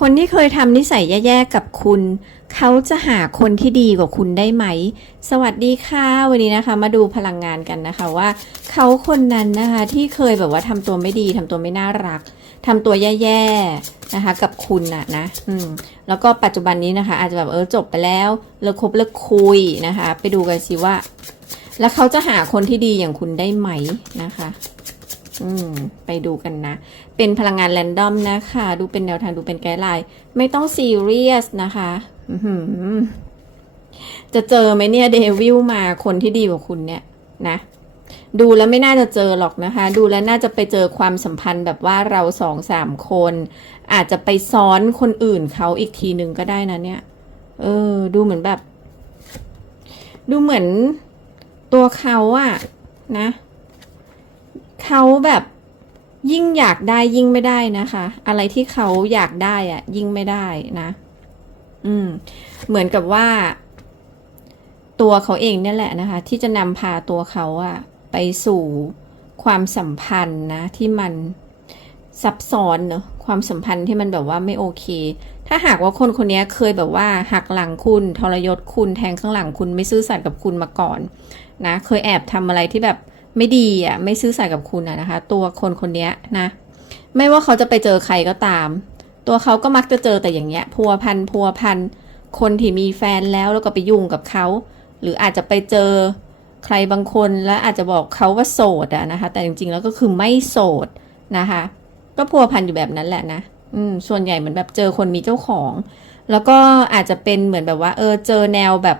คนที่เคยทำนิสัยแย่ๆกับคุณ เขาจะหาคนที่ดีกว่าคุณได้ไหม สวัสดีค่ะวันนี้นะคะ มาดูพลังงานกันนะคะว่า เขาคนนั้นนะคะ ที่เคยแบบว่าทำตัวไม่ดีทำตัวไม่น่ารักทำตัวแย่ๆนะคะ กับคุณนะนะอืมแล้วก็ปัจจุบันนี้นะคะ อาจจะแบบเออจบไปแล้วเลิกคบเลิกคุยนะคะ ไปดูกันสิว่า แล้วเขาจะหาคนที่ดีอย่างคุณได้ไหมนะคะ อืม ไปดูกันนะ เป็นพลังงานแรนดอมนะคะ ดูเป็นแนวทางดูเป็นไกด์ไลน์ไม่ต้องซีเรียสนะคะจะเจอไหมเนี่ยเดวิลมาคนที่ดีกว่าคุณเนี่ยนะดูแล้วไม่น่าจะเจอหรอกนะคะ ดูแล้วน่าจะไปเจอความสัมพันธ์แบบว่าเราสองสามคน อาจจะไปซ้อนคนอื่นเขาอีกทีหนึ่งก็ได้นะเนี่ย เออ ดูเหมือนแบบ ดูเหมือนตัวเขาอะนะ เขาแบบยิ่งอยากได้ยิ่งไม่ได้นะคะ อะไรที่เขาอยากได้อะยิ่งไม่ได้นะ อืม เหมือนกับว่า ตัวเขาเองเนี่ยแหละนะคะ ที่จะนำพาตัวเขาอะไปสู่ความสัมพันธ์นะ ที่มันซับซ้อนเนอะความสัมพันธ์ที่มันแบบว่าไม่โอเค ถ้าหากว่าคนคนนี้เคยแบบว่าหักหลังคุณทรยศคุณแทงข้างหลังคุณไม่ซื่อสัตย์กับคุณมาก่อน นะ เคยแอบทำอะไรที่แบบ ไม่ดีอะ ไม่ซื่อสัตย์กับคุณอะนะคะ ตัวคนคนนี้นะ ไม่ว่าเขาจะไปเจอใครก็ตาม ตัวเขาก็มักจะเจอแต่อย่างเงี้ย พัวพันพัวพันคนที่มีแฟนแล้วแล้วก็ไปยุ่งกับเขา หรืออาจจะไปเจอใครบางคนแล้วอาจจะบอกเขาว่าโสดอะนะคะ แต่จริงๆแล้วก็คือไม่โสดนะคะ ก็พัวพันอยู่แบบนั้นแหละนะอืมส่วนใหญ่เหมือนแบบเจอคนมีเจ้าของ แล้วก็อาจจะเป็นเหมือนแบบว่า เออเจอแนวแบบ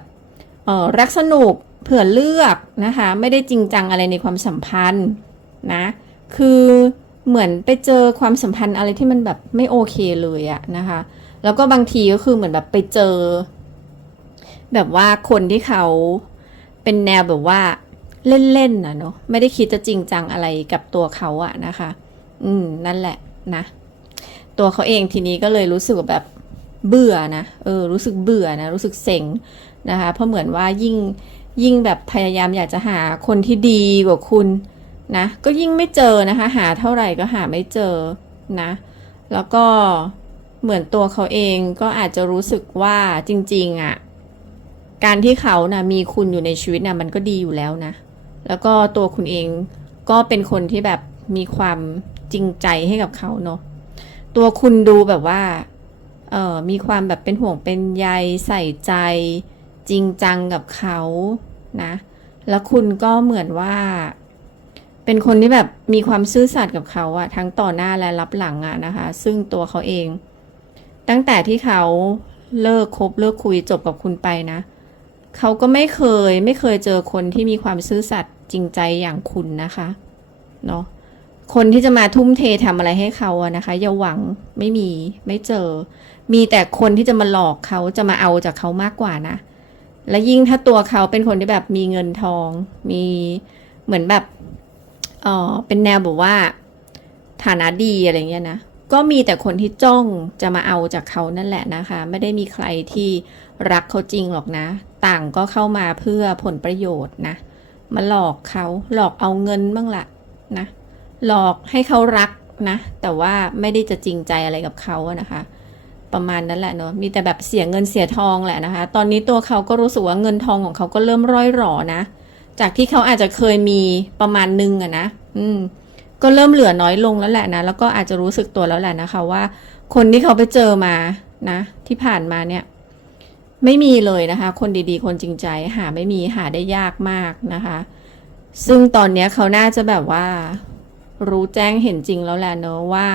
เออรักสนุก เผื่อเลือกนะคะ ไม่ได้จริงจังอะไรในความสัมพันธ์นะ คือเหมือนไปเจอความสัมพันธ์อะไรที่มันแบบไม่โอเคเลยอะนะคะ แล้วก็บางทีก็คือเหมือนแบบไปเจอ แบบว่าคนที่เขาเป็นแนวแบบว่าเล่นๆนะเนาะไม่ได้คิดจะจริงจังอะไรกับตัวเขาอะนะคะ อืมนั่นแหละนะ ตัวเขาเองทีนี้ก็เลยรู้สึกแบบเบื่อนะเออ รู้สึกเบื่อนะรู้สึกเซ็งนะคะ เพราะเหมือนว่ายิ่ง ยิ่งแบบพยายามอยากจะหาคนที่ดีกว่าคุณนะ ก็ยิ่งไม่เจอนะคะ หาเท่าไหร่ก็หาไม่เจอนะ แล้วก็เหมือนตัวเขาเองก็อาจจะรู้สึกว่าจริง ๆอะ่ะ การที่เขานะมีคุณอยู่ในชีวิตน่ะมันก็ดีอยู่แล้วนะ แล้วก็ตัวคุณเองก็เป็นคนที่แบบมีความจริงใจให้กับเขาเนาะ ตัวคุณดูแบบว่า เออมีความแบบเป็นห่วงเป็นใยใส่ใจ จริงจังกับเขานะ แล้วคุณก็เหมือนว่า เป็นคนที่แบบมีความซื่อสัตย์กับเขาอะทั้งต่อหน้าและรับหลังอะนะคะ ซึ่งตัวเขาเอง ตั้งแต่ที่เขาเลิกคบเลิกคุยจบกับคุณไปนะ เขาก็ไม่เคยไม่เคยเจอคนที่มีความซื่อสัตย์จริงใจอย่างคุณนะคะเนาะคนที่จะมาทุ่มเททำอะไรให้เขาอะนะคะ อย่าหวังไม่มีไม่เจอ มีแต่คนที่จะมาหลอกเขาจะมาเอาจากเขามากกว่านะ และยิ่งถ้าตัวเขาเป็นคนที่แบบมีเงินทอง มีเหมือนแบบเออเป็นแนวแบบว่า ฐานะดีอะไรเงี้ยนะ ก็มีแต่คนที่จ้องจะมาเอาจากเขานั่นแหละนะคะ ไม่ได้มีใครที่รักเขาจริงหรอกนะ ต่างก็เข้ามาเพื่อผลประโยชน์นะ มาหลอกเขาหลอกเอาเงินบ้างละนะ หลอกให้เขารักนะ แต่ว่าไม่ได้จะจริงใจอะไรกับเขาอะนะคะ ประมาณนั้นแหละเนาะมีแต่แบบเสียเงินเสียทองแหละนะคะ ตอนนี้ตัวเขาก็รู้สึกว่าเงินทองของเขาก็เริ่มร่อยหรอนะ จากที่เขาอาจจะเคยมีประมาณนึงอะนะ อืม ก็เริ่มเหลือน้อยลงแล้วแหละนะ แล้วก็อาจจะรู้สึกตัวแล้วแหละนะคะ ว่า คนที่เขาไปเจอมานะ ที่ผ่านมาเนี่ย ไม่มีเลยนะคะ คนดีๆ คนจริงใจ หาไม่มีหาได้ยากมากนะคะ ซึ่งตอนนี้เขาน่าจะแบบว่า รู้แจ้งเห็นจริงแล้วแหละเนอะว่า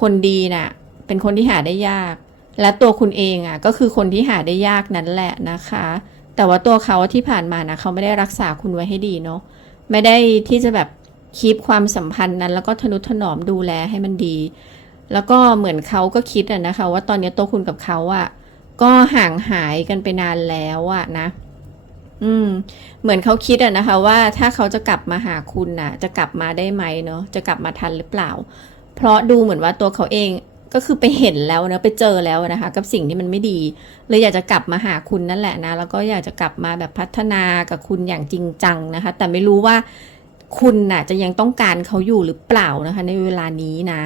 คนดีน่ะ เป็นคนที่หาได้ยาก และตัวคุณเองอะก็คือคนที่หาได้ยากนั่นแหละนะคะ แต่ว่าตัวเขาที่ผ่านมานะเขาไม่ได้รักษาคุณไว้ให้ดีเนาะไม่ได้ที่จะแบบคีปความสัมพันธ์นั้น แล้วก็ทนุถนอมดูแลให้มันดี แล้วก็เหมือนเขาก็คิดอะนะคะ ว่าตอนนี้ตัวคุณกับเขาอะก็ห่างหายกันไปนานแล้วอะนะ อืม เหมือนเขาคิดอะนะคะ ว่าถ้าเขาจะกลับมาหาคุณน่ะจะกลับมาได้ไหมเนาะจะกลับมาทันหรือเปล่า เพราะดูเหมือนว่าตัวเขาเอง ก็คือไปเห็นแล้วนะไปเจอแล้วนะคะ กับสิ่งที่มันไม่ดีเลยอยากจะกลับมาหาคุณนั่นแหละนะ แล้วก็อยากจะกลับมาแบบพัฒนากับคุณอย่างจริงจังนะคะ แต่ไม่รู้ว่าคุณน่ะจะยังต้องการเขาอยู่หรือเปล่านะคะ ในเวลานี้นะ